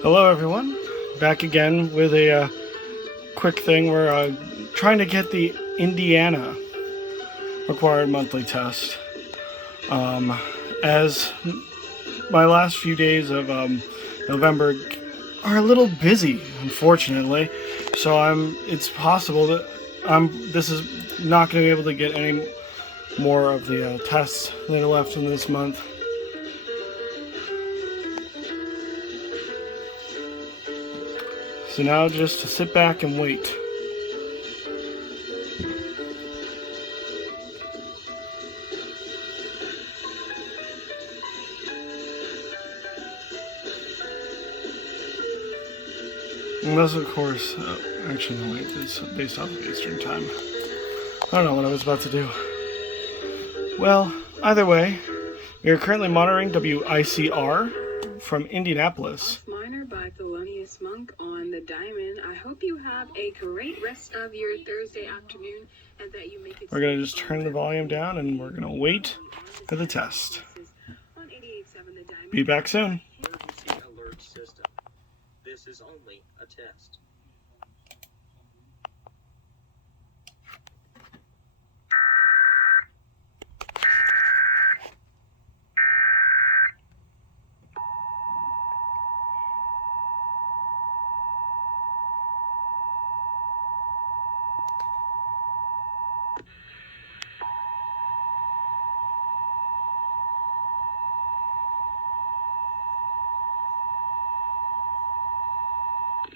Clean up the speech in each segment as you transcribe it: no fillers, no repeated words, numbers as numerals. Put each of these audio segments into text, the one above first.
Hello everyone, back again with a quick thing. We're trying to get the Indiana required monthly test. As my last few days of November are a little busy, unfortunately, so it's possible that this is not going to be able to get any more of the tests that are left in this month. So now just to sit back and wait. Unless, of course, actually no, wait, it's based off of Eastern time. I don't know what I was about to do. Well, either way, we are currently monitoring WICR from Indianapolis. Minor by Thelonious Monk on the Diamond. I hope you have a great rest of your Thursday afternoon and that you make it. We're going to just turn the volume down and we're going to wait for the test. Be back soon. Emergency alert system. This is only a test.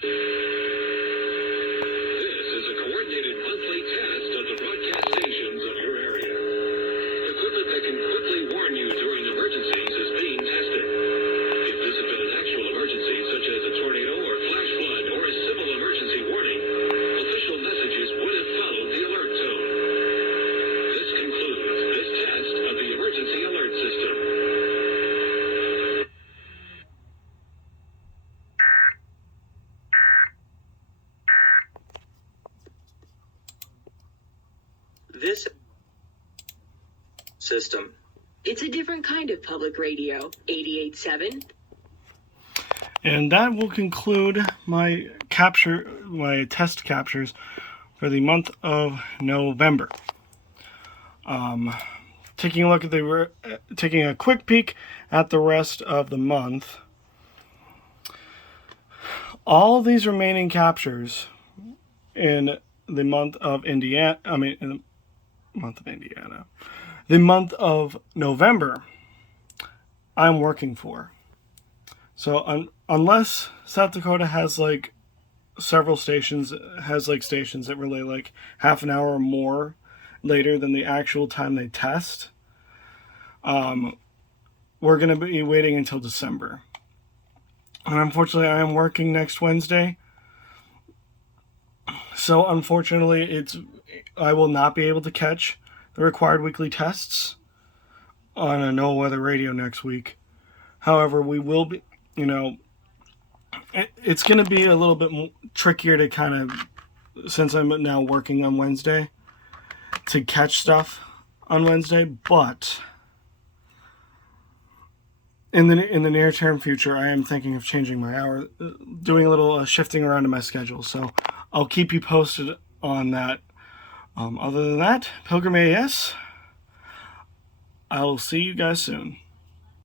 This is a coordinated monthly test of the broadcast stations of your area. Equipment that can quickly warn you during emergencies is being tested. If this had been an actual emergency, such as a tornado or flash flood or a civil emergency warning, official messages would have followed the alert tone. This concludes this test of the emergency alert system. This system. It's a different kind of public radio. 88.7. And that will conclude my test captures for the month of November. Taking a quick peek at the rest of the month. All of these remaining captures in the month of the month of November, I'm working for. So unless South Dakota has like several stations, stations that relay like half an hour or more later than the actual time they test, we're going to be waiting until December. And unfortunately, I am working next Wednesday. So unfortunately, I will not be able to catch the required weekly tests on a no weather radio next week. However, we will be, it's going to be a little bit trickier to kind of, since I'm now working on Wednesday, to catch stuff on Wednesday. But in the near term future, I am thinking of changing my hour, doing a little shifting around in my schedule. So I'll keep you posted on that. Other than that, Pilgrim EAS, I'll see you guys soon.